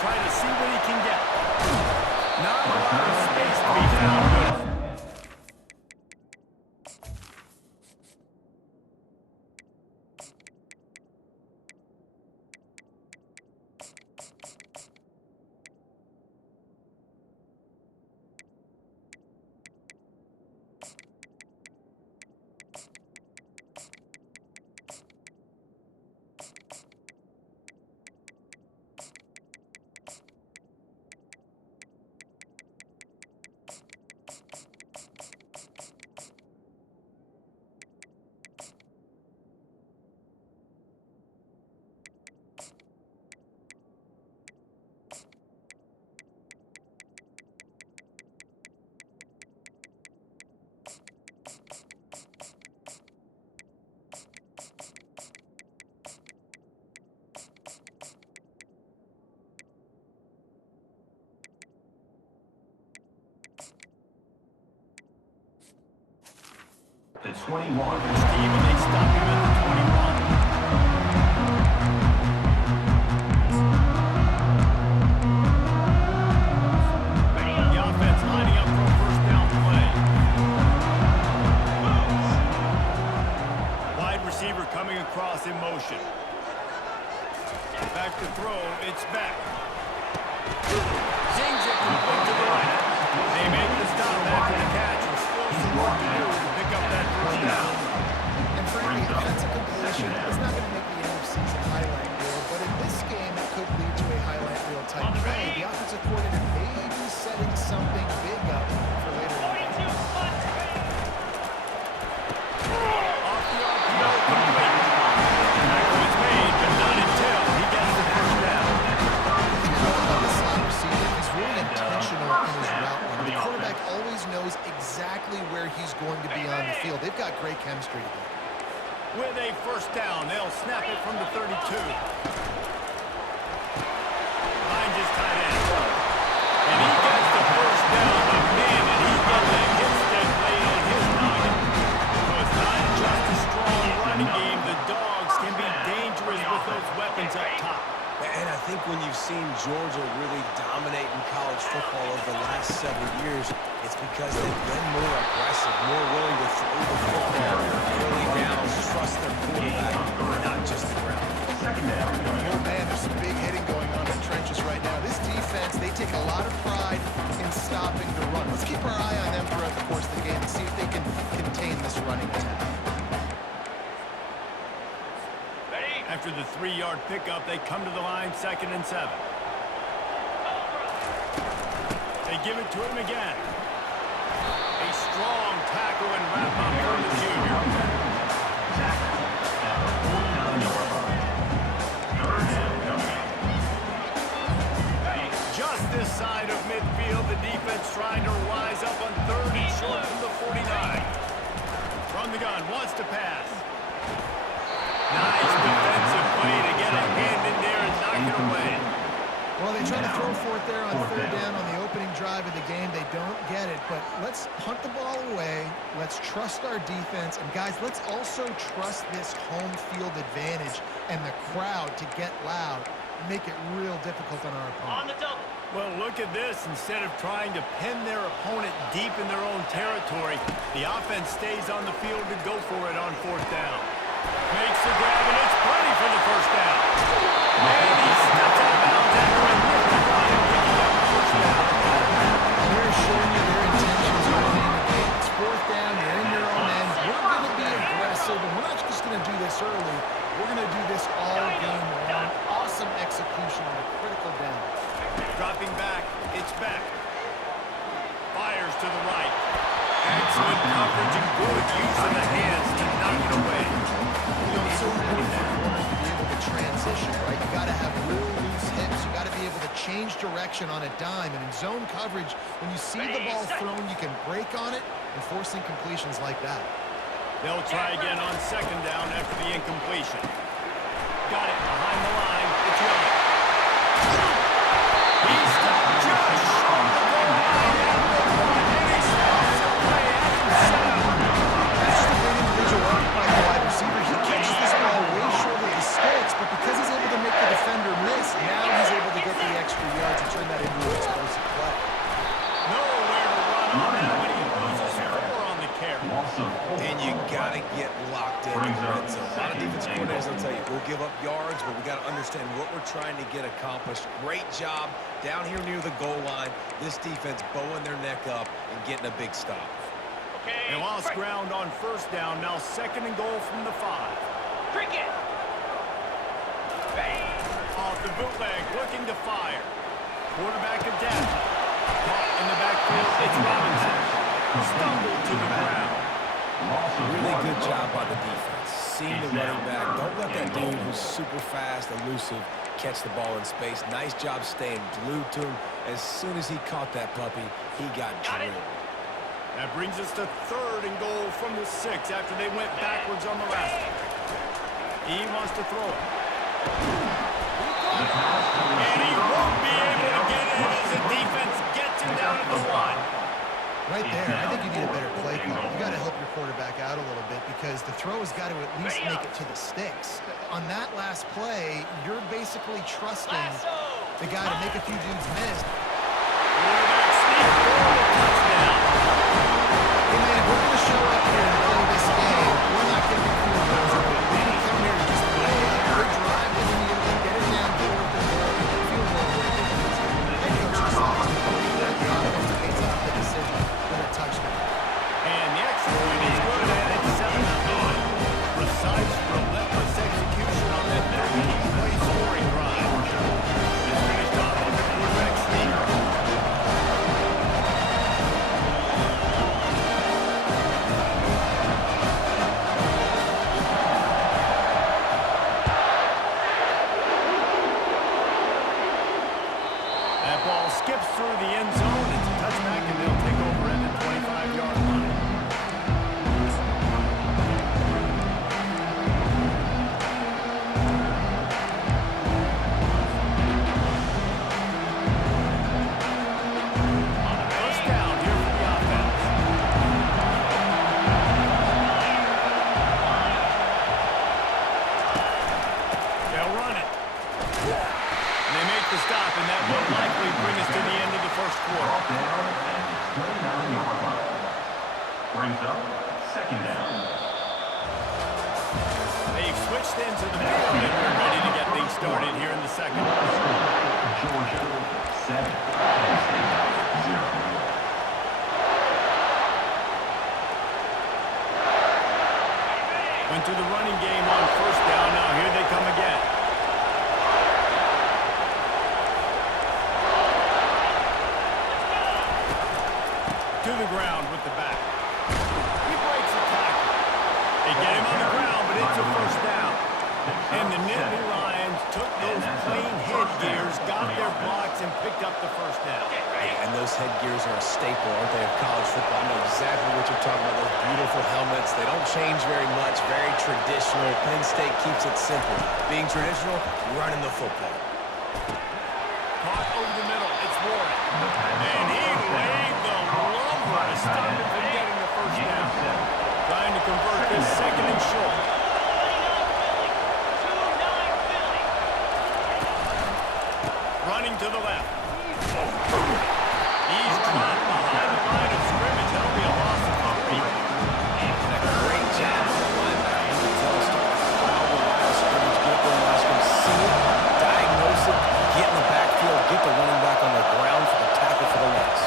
try to see what he can get. Not a lot of space to be found with. The 21. Steve, and they stop him at the 21. The offense lining up for a first down play. Wide receiver coming across in motion. Back to throw, it's back. Zings it complete to the right. They make the stop after the catch and still some work to do to pick up that first down. And frankly, if that's a completion, it's not going to make the end of season highlight reel, but in this game, it could lead to a highlight reel type play. The offensive coordinator may be setting something big up for later in the game. Off the RPO, complete. Tackle is made, but not until he gets the first down. The thing I love about the slot receiver, he's really intentional in his route running. The quarterback always knows exactly where he's going to be on the field. They've got great chemistry together. With a first down, they'll snap it from the 32. Behind his tight end. And he gets the first down, but man, did he get the hit stick laid on his noggin. So it's not just a strong running game. The Dogs can be dangerous with those weapons up top. And I think when you've seen Georgia really dominate in college football over the last 7 years, it's because they've been more aggressive, more willing to throw the football early downs, trust their quarterback, not just the ground. Oh, man, there's some big hitting going on in the trenches right now. This defense, they take a lot of pride in stopping the run. Let's keep our eye on them throughout the course of the game and see if they can contain this running attack. After the 3-yard pickup, they come to the line 2nd and 7. They give it to him again. A strong tackle and wrap up for the junior. Just this side of midfield, the defense trying to rise up on 3rd and short from the 49. From the gun, wants to pass. Nice defensive play to get a hand in there and knock it away. Well, they try to throw for it there on 3rd down on the opening drive of the game. They don't get it, but let's punt the ball away. Let's trust our defense. And, guys, let's also trust this home field advantage and the crowd to get loud and make it real difficult on our opponent. On the double. Well, look at this. Instead of trying to pin their opponent deep in their own territory, the offense stays on the field to go for it on 4th down. Makes the grab, and it's plenty for the first down. And he steps out of bounds after a nifty run and picking up the first down. They're showing you their intentions early in the game. It's 4th down. You're in your own end. We're going to be aggressive, and we're not just going to do this early. We're going to do this all game long. Awesome execution on a critical down. Dropping back, it's back. Fires to the right. Excellent coverage and good use of the hands to knock it away. You know, it's so important for corners to be able to transition, right? You got to have real loose hips. You got to be able to change direction on a dime. And in zone coverage, when you see the ball thrown, you can break on it and force incompletions like that. They'll try again on 2nd down after the incompletion. Got it behind the line. It's Young. He's got just short of the goal line. And he stops the play after the setup. That's just a great individual effort by the wide receiver. He catches this ball way short of the sticks, but because he's able to make the defender miss, now he's able to get the extra give up yards, but we got to understand what we're trying to get accomplished. Great job down here near the goal line. This defense bowing their neck up and getting a big stop. They lost ground on first down. Now 2nd and goal from the 5. Cricket. Bang. Off the bootleg, looking to fire. Quarterback adapt. Caught in the backfield, it's Robinson. Stumbled to the ground. Really good job by the defense. Seeing the running back. Don't let that dude who's super fast, elusive, catch the ball in space. Nice job staying glued to him. As soon as he caught that puppy, he got drilled. That brings us to 3rd and goal from the 6 after they went backwards on the last one. He wants to throw it. And he won't be able to get it as the defense gets him down to the 1. Right there, I think you need a better play call. You got to help your quarterback out a little bit because the throw has got to at least make it to the sticks. On that last play, you're basically trusting the guy to make a few dudes miss. Quarterback sneak for the touchdown. Hey, man, if we're going to show up here and play this game, we're not going to be cool those early. We need to come here and just play a good drive this year, get it down to the field goal. And coach decides to go that the offense pays off the decision with a touchdown. And the extra point is good, and it's 7-0. Precise, relentless execution on that 13-play scoring drive. It's finished off with the quarterback sneak. That ball skips through the end zone. It's a touchback, and they'll take over at the 25-yard line. First down here for the offense. They'll run it. And they make the stop, and that will likely bring us to the end of the first quarter. Brings up 2nd down. They've switched into the field, and we're ready to get things started here in the second. Georgia 7, Penn State 0. Went to the running game on first down. Now here they come again. To the ground with the back. He breaks the tackle. They get him on the ground, but it's a first down. And the Nittany Lions took those plain headgears, got their blocks, and picked up the first down. And those headgears are a staple, aren't they, of college football? I know exactly what you're talking about, those beautiful helmets. They don't change very much, very traditional. Penn State keeps it simple. Being traditional, running the football. Caught over the middle. It's Warren. And he laid the lumber to stop him from getting the first down. Trying to convert this 2nd and short. Running to the left. He's dropped behind the line of scrimmage. That'll be a loss of 3. And a great job on the linebacker to tell us to crowd the line of scrimmage, get the line of scrimmage, see it, diagnose it, get in the backfield, get the running back on the ground for the tackle for the loss.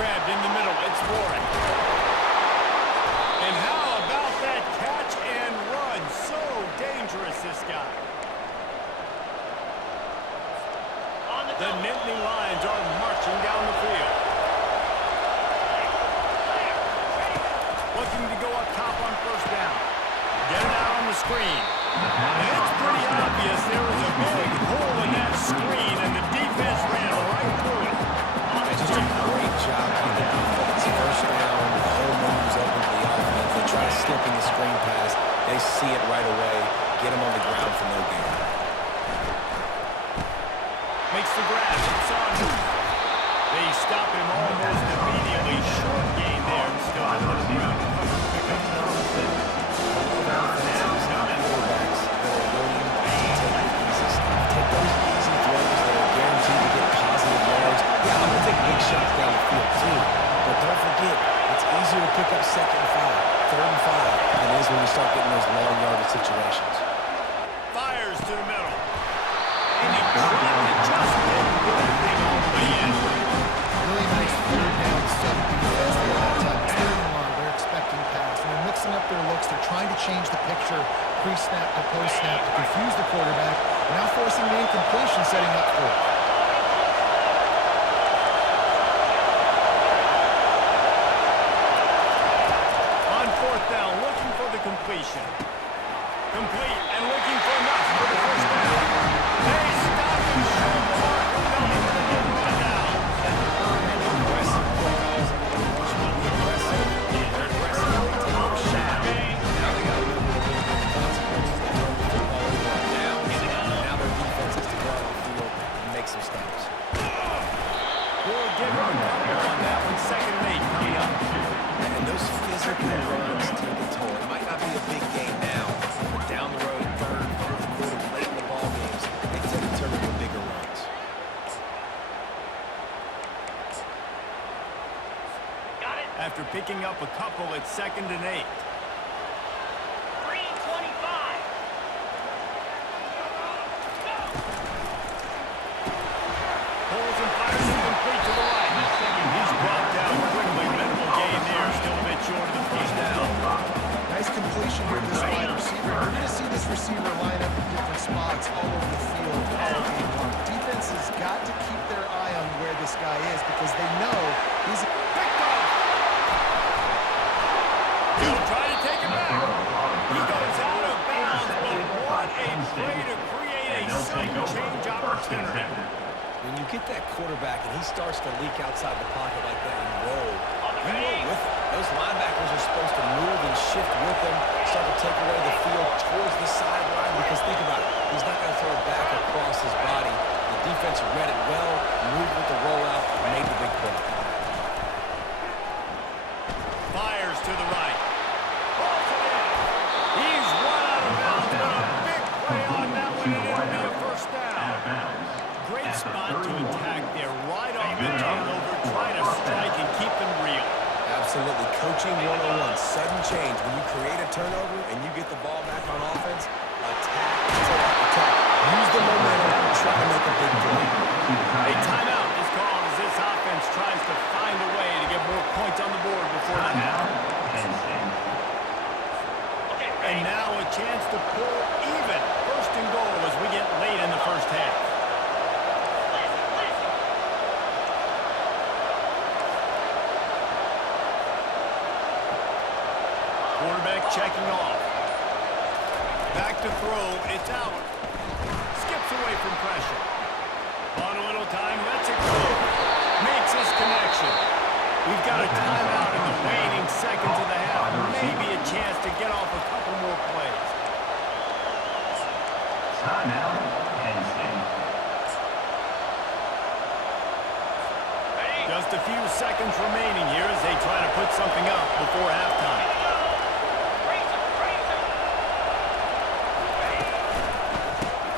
Grabbed in the middle. It's Warren. And how about that catch and run? So dangerous, this guy. The Nittany Lions are marching down the field. Looking to go up top on first down. Get it out on the screen. And it's pretty obvious there was a big hole in that screen, and the defense ran right through it. It's just a great job on the defense. First down, the whole moves open to the offense. They try to slip in the screen pass. They see it right away. Get them on the ground for no gain. Makes the grab. It's on. They stop him almost immediately. Short gain there. Still on the ground. Pick up the first down. Quarterbacks that are willing to take the easy stuff. Take those easy throws that are guaranteed to get positive yards. Yeah, I'm going to take big shots down the field too. But don't forget, it's easier to pick up 2nd and 5, 3rd and 5 than it is when you start getting those long yardage looks. They're trying to change the picture pre-snap to post-snap to confuse the quarterback. Now forcing the incompletion, setting up for it. On fourth down, looking for the completion. Complete and looking for enough for the first down. They stop and show the mark. Run down. And aggressive play calls. Much more aggressive. They're aggressive. They take more shots. Now they got to live with a little bit of consequences. They turn the football over on downs. Now their defense has to go out on the field and make some stops. We'll give them a couple on that one. 2nd and 8 coming up. And those physical runs take a toll. It might not be a big game now, but down the road, 3rd, 4th quarter, late in the ball games, they tend to turn into bigger runs. After picking up a couple, it's 2nd and 8. Pulls and fires incomplete to the right. He's brought down quickly. Minimal gain there. Still a bit short of the first down. Nice completion here to this wide receiver. We're going to see this receiver line up in different spots all over the field all game long. Defense has got to keep their eye on where this guy is because they know he's picked off. He'll try to take it back. He goes out of bounds, but what a play to create a sudden change opportunity. When you get that quarterback and he starts to leak outside the pocket like that and roll, you roll with him. Those linebackers are supposed to move and shift with him, start to take away the field towards the sideline because think about it, he's not going to throw it back across his body. The defense read it well, moved with the rollout, made the big play. Fires to the right. Balls it in. He's run out of bounds, but a big play on that one, and it'll be a first down. Great spot to attack there, right off the turnover, try to strike and keep them real. Absolutely. Coaching 101, sudden change. When you create a turnover and you get the ball back on offense, attack, attack, attack. Use the momentum, try to make a big play. A timeout is called as this offense tries to find a way to get more points on the board before the half. And now a chance to pull even. 1st and goal as we get late in the first half. Quarterback checking off. Back to throw. It's out. Skips away from pressure. On a little time. Lets it go. Makes his connection. We've got a timeout in the waning seconds of the half. Maybe a chance to get off a couple more plays. Timeout, Penn State. Just a few seconds remaining here as they try to put something up before halftime.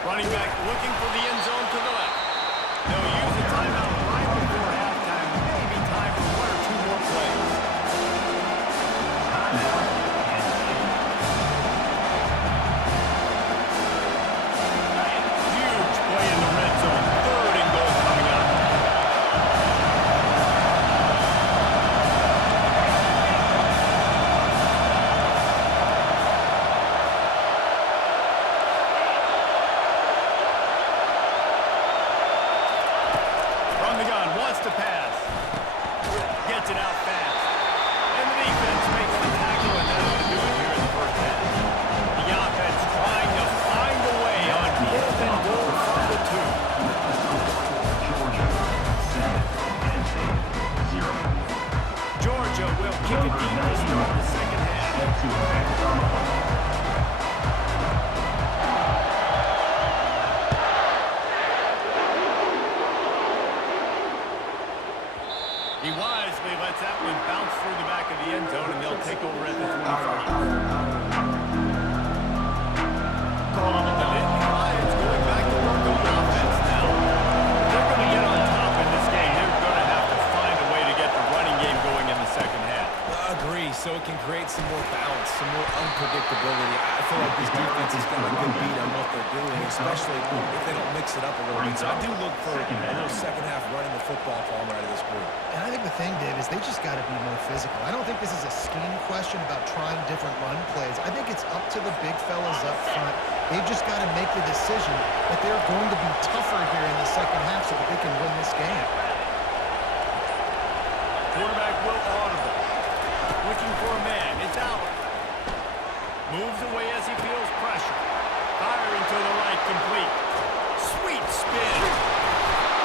Running back looking for the end zone to the left. They'll use a timeout right before halftime. Maybe time for 1 or 2 more plays. Timeout, Penn State. Huge play in the red zone. 3rd and goal coming up. From the gun, wants to pass. Gets it out fast. And the defense makes the tackle, and that'll do it here in the first half. The offense trying to find a way on 4th and goal from the 2. Georgia, 7. Penn State, 0. Georgia will kick it deep to start the second half. Set to effect on the ball. He wisely lets that one bounce through the back of the end zone, and they'll take over at the 25. The Nittany Lions going back to work on offense now. If they're going to get on top in this game, they're going to have to find a way to get the running game going in the second half. Agree, so it can create some more balance, some more unpredictability. I I feel like this defense has got a good beat on what they're doing, especially if they don't mix it up a little bit. So I do look for a little second half running the football for them out of this group. And I think the thing, Dave, is they just got to be more physical. I don't think this is a scheme question about trying different run plays. I think it's up to the big fellas up front. They've just got to make the decision that they're going to be tougher here in the second half so that they can win this game. Quarterback will audible. Looking for a man. It's out. Moves away as he feels pressure. Firing to the right, complete. Sweet spin.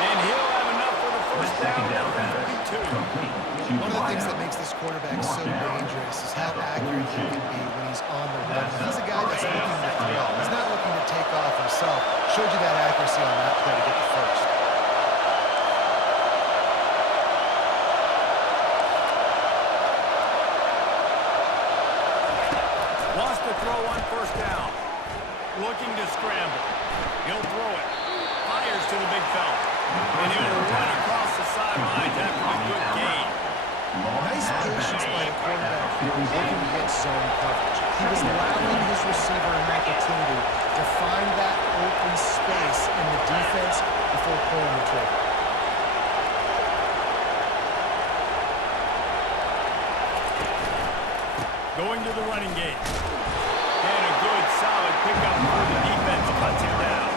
And he'll have enough for the first down at the 32. One of the things that makes this quarterback so dangerous is how accurate he can be when he's on the run. He's a guy that's looking to throw. He's not looking to take off himself. Showed you that accuracy on that play to get the first. Wants to throw on first down. Looking to scramble. He'll throw it. Fires to the big fella. And he'll run across the sidelines after a good gain. Nice patience by the quarterback here, working against zone coverage. He was allowing his receiver an opportunity to find that open space in the defense before pulling the trigger. Going to the running game. And a good, solid pickup for the defense. Cuts him down.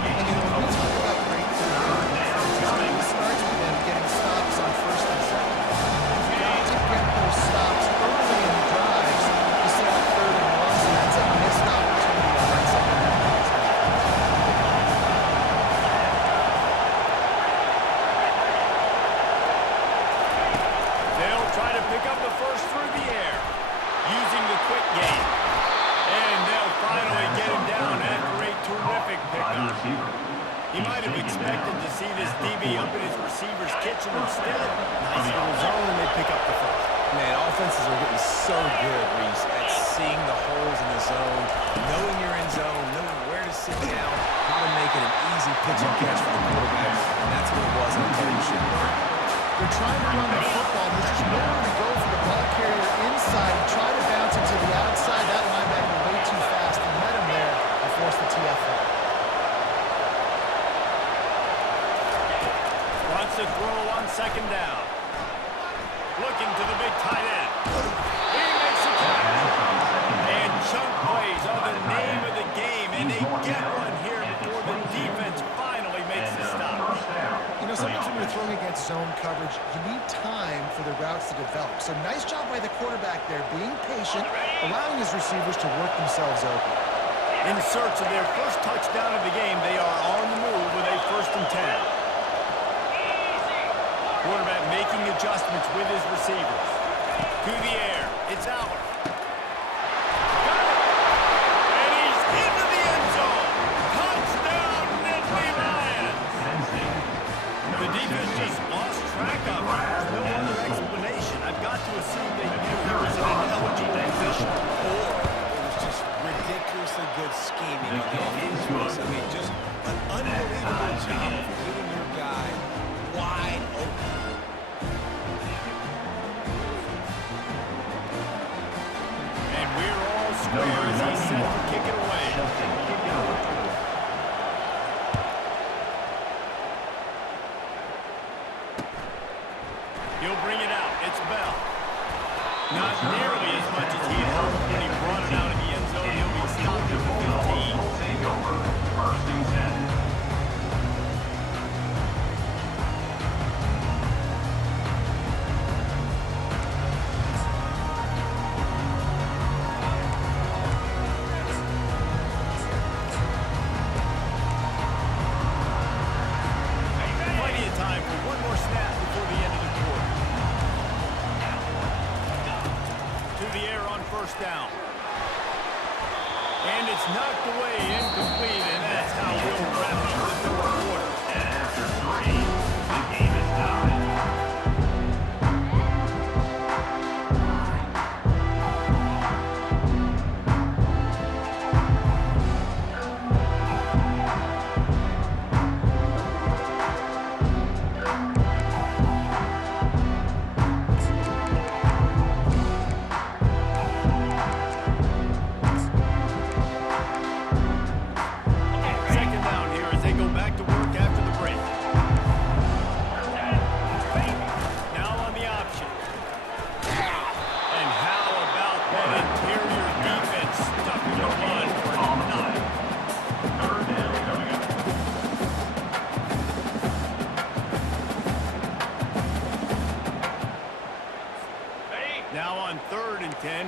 And you know, when we talk about breakthrough defenses, it starts with them getting stops on first and second. You've got to get those stops early in the drives to set up third and long, so that's a missed opportunity on that second half. They'll try to pick up the first through the air, using the quick game. And they'll finally get him down after a terrific pickup. He might have expected to see this DB up in his receiver's kitchen instead. Nice little zone, and they pick up the first. Man, offenses are getting so good, Reese, at seeing the holes in the zone, knowing you're in zone, knowing where to sit down, how to make it an easy pitch and catch for the quarterback, and that's what it was on television. They're trying to run the football. There's just nowhere to go for the ball carrier inside. He tried to bounce it to the outside. That linebacker way too fast. He met him there and forced the TFL. Wants to throw on second down. Looking to the big tight end. He makes a catch. And chunk plays are the name of the game, and they get one here before the defense finally makes the stop. You know, sometimes when you're throwing against zone coverage, you need time for the routes to develop. So nice job by the quarterback there, being patient, allowing his receivers to work themselves open. In search of their first touchdown of the game, they are on the move with a 1st and 10. Quarterback making adjustments with his receivers. To the air. It's Aller. Got it. And he's into the end zone. Touchdown, Nittany Lions. The defense just lost track of him. There's no other explanation. I've got to assume they knew he was in an eligible position. Or it was just ridiculously good scheming on the offense. I mean, just an unbelievable job of getting your guy wide open. And we're all square as he's set to kick it away. He'll bring it out. It's Bell. Not nearly as much as he had hoped when he brought it out of the end zone. He'll be stopped at the 15. Takeover. 1st and 10. Plenty of time for one more snap before the end of the quarter. To the air on first down. And it's knocked away, incomplete, and that's how we'll wrap up the fourth quarter. And after 3, the game is tied.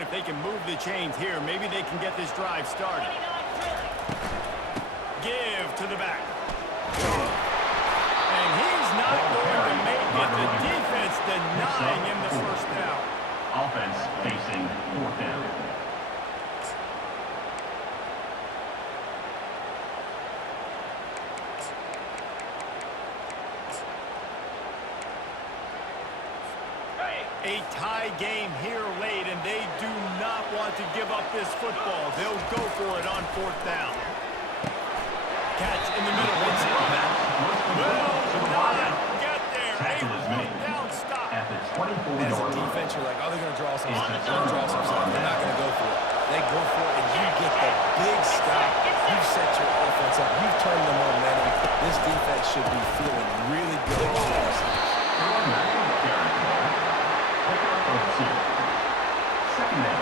if they can move the chains here, maybe they can get this drive started. Give to the back. And he's not going to make it. The defense denying him the first down. Offense facing fourth down. A tie game here late, and they do not want to give up this football. They'll go for it on fourth down. Catch in the middle. It's will not get there. A fourth down stop. At the 24-yard As a defense, you're like, oh, they're going to draw some stuff. They're going to draw some stuff. They're not going to go for it. They go for it, and you get the big stop. You've set your offense up. You've turned the momentum. This defense should be feeling really good about themselves. Second down.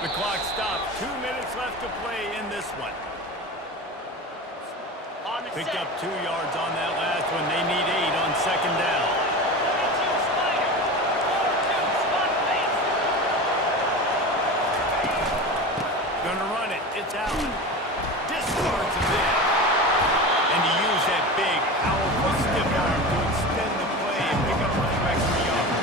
The clock stopped. 2 minutes left to play in this one. Picked up 2 yards on that last one. They need 8 on second down. Gonna run it. It's Allen. Discards a bit. And to use that big, powerful stiff arm to extend the play and pick up the extra yards.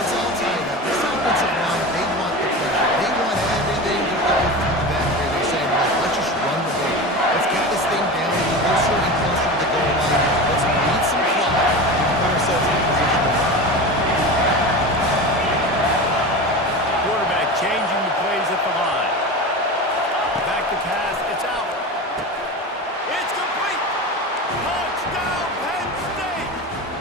It's all tied up. This offensive line, they want the pressure. They want everything to go through them here. They're saying, let's just run the ball. Let's get this thing down and be closer and closer to the goal line. Let's beat some clock and put ourselves in a position to win. Quarterback changing the plays at the line. Back to pass. It's out. It's complete. Touchdown, Penn State.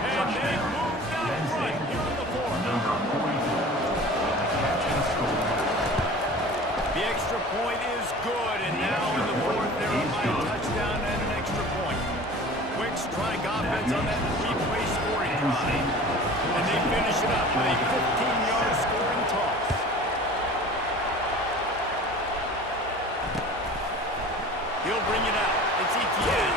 And they moved out front here in the fourth. Number 44 with the catch and score. The extra point is good, and now in the fourth, they're up by a touchdown and an extra point. Quick strike offense on that three-play scoring drive. And they finish it up with a 15-yard scoring toss. He'll bring it out. It's Etienne.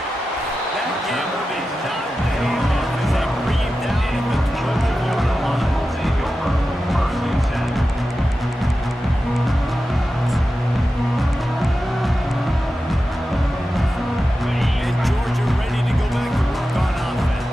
That gamble did not pay off as they bring him down at the 12-yard line. Take over. First and 10. And Georgia ready to go back to work on offense.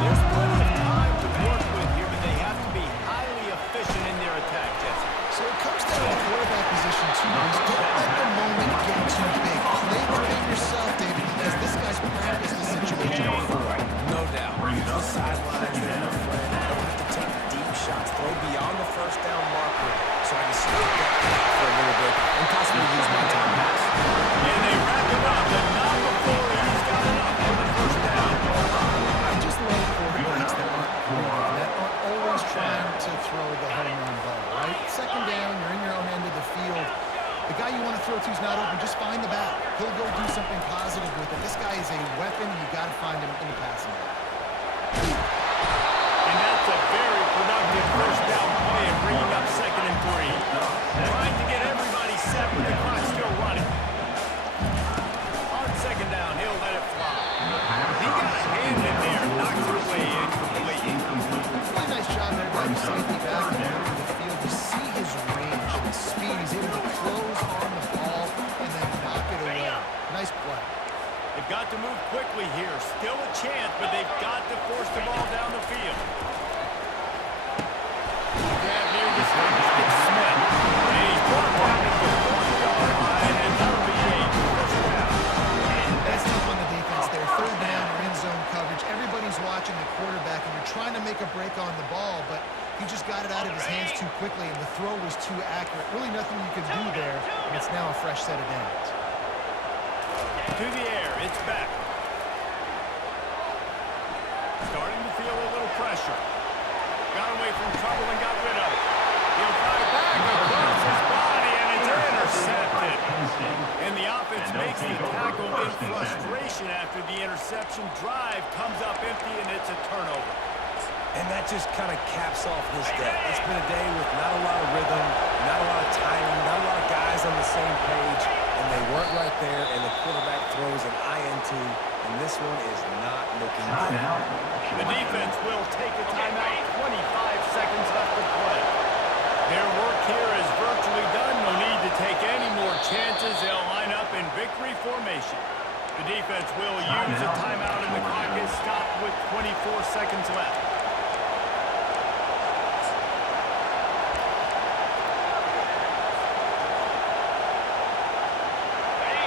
There's plenty of time to work with here, but they have to be highly efficient in their attack, Jesse. So it comes down to the quarterback position, too. Don't let the moment get too big. Play within yourself, David, because this guy's practiced the situation before. No doubt. Use the sidelines there, my friend. I don't have to take deep shots. Throw beyond the first down marker so I can stop that clock for a little bit and possibly use my time pass. And they wrap it up, but not before he's got enough for the first down. I just love quarterbacks that aren't greedy, that aren't always trying to throw the home run ball, right? Second down, you're in your own end of the field. The guy you want to throw to is not open. Just find the back. He'll go do something positive with it. This guy is a weapon, and you've got to find him in the passing game. And that's a very productive first down play and bringing up 2nd and 3. Trying to get everybody set with the clock still running. On second down, he'll let it fly. He got a hand in there, knocks it away incomplete. Really nice job there by the safety back in the middle of the field. You see his range and his speed. He's able to close on the ball and then knock it away. Nice play. They've got to move quickly here. Still a chance, but they've got to force the ball down the field. Grab near the stage. It's Smith. And he's brought down at the 40-yard line, and that'll be a first down. That's tough on the defense there. Third down, you're in zone coverage. Everybody's watching the quarterback, and you're trying to make a break on the ball, but he just got it out of his hands too quickly, and the throw was too accurate. Really nothing you could do there, and it's now a fresh set of downs. To the air, it's back. Starting to feel a little pressure. Got away from trouble and got rid of it. He'll fire back across his body, and it's intercepted. And the offense makes the tackle in frustration after the interception. Drive comes up empty, and it's a turnover. And that just kind of caps off this day. It's been a day with not a lot of rhythm, not a lot of timing, not a lot of guys on the same page, and they weren't right there, and the quarterback throws an INT, and this one is not looking good. Timeout. The defense will take a timeout. 25 seconds left to play. Their work here is virtually done. No need to take any more chances. They'll line up in victory formation. The defense will use a timeout, and the clock is stopped with 24 seconds left.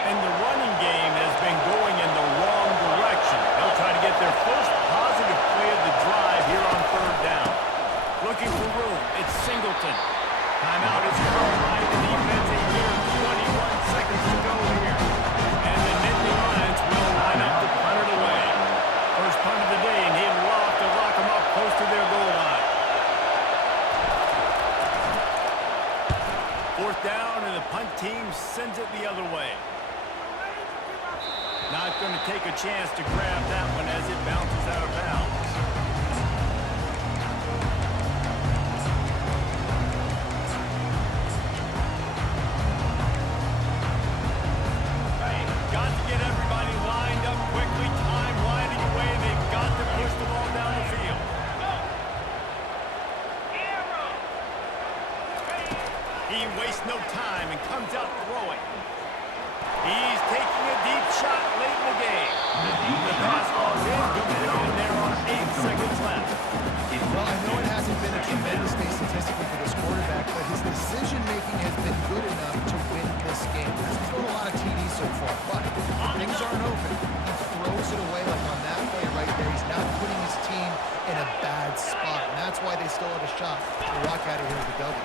And the running game has been going in the wrong direction. They'll try to get their first positive play of the drive here on third down. Looking for room. It's Singleton. Timeout is called by the defense. A mere 21 seconds to go here. And the Nittany Lions will line up to punt it away. First punt of the day, and he'd love to lock them up close to their goal line. Fourth down, and the punt team sends it the other way. Not going to take a chance to grab that one as it bounces out of bounds. Got to get everybody lined up quickly, time winding away. They've got to push the ball down the field. He wastes no time and comes out throwing. He's taking a deep shot late in the game. The pass falls incomplete, and there are 8 seconds left. Well, I know it hasn't been a tremendous day statistically for this quarterback, but his decision-making has been good enough to win this game. He hasn't thrown a lot of TDs so far, but things aren't open. He throws it away like on that play right there. He's not putting his team in a bad spot, and that's why they still have a shot to walk out of here with a W.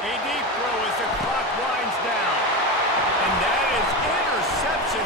A deep throw as the clock winds down. And that is interception